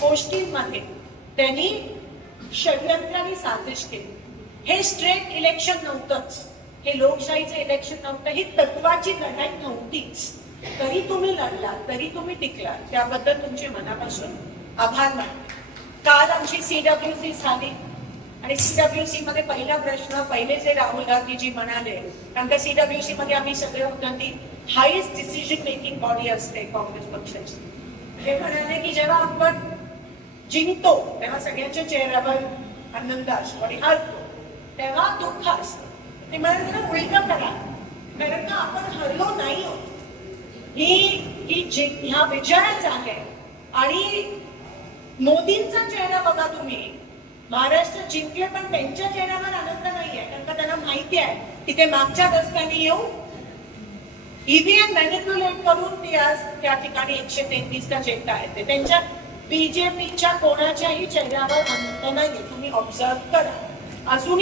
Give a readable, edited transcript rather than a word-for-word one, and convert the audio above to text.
गोष्टींमध्ये त्यांनी षडयंत्राने साजिश केली. हे स्ट्रेट इलेक्शन नव्हतंच, हे लोकशाहीचं इलेक्शन नव्हतं, ही तत्वाची लढाई नव्हतीच. तरी तुम्ही लढला, तरी तुम्ही टिकला, त्याबद्दल तुमचे मनापासून आभार मानते. काल आमची CWC झाली आणि CWC मध्ये पहिला प्रश्न पहिले जे राहुल गांधीजी म्हणाले, कारण का CWC मध्ये आम्ही सगळे होतो, ती हायेस्ट डिसिजन मेकिंग बॉडी असते काँग्रेस पक्षाची. हे म्हणाले की जेव्हा आपण जिंकतो तेव्हा सगळ्यांच्या चेहऱ्यावर आनंद असतो आणि हरतो तेव्हा दुःख असतं. ते म्हणाले उलट करा, कारण का आपण हरलो नाही आहोत. ह्या विजयाच आहे. आणि मोदींचा चेहरा बघा तुम्ही, महाराष्ट्र जिंकले पण त्यांच्या चेहऱ्यावर आनंद नाहीये, कारण का त्यांना माहिती आहे की ते मागच्या दशकांनी येऊन EVM मॅनिप्युलेट करून ते आज त्या ठिकाणी 133 जिंकता येते. त्यांच्या BJPच्या कोणाच्याही चेहऱ्यावर आनंद नाहीये. तुम्ही ऑब्झर्व करा. अजूनही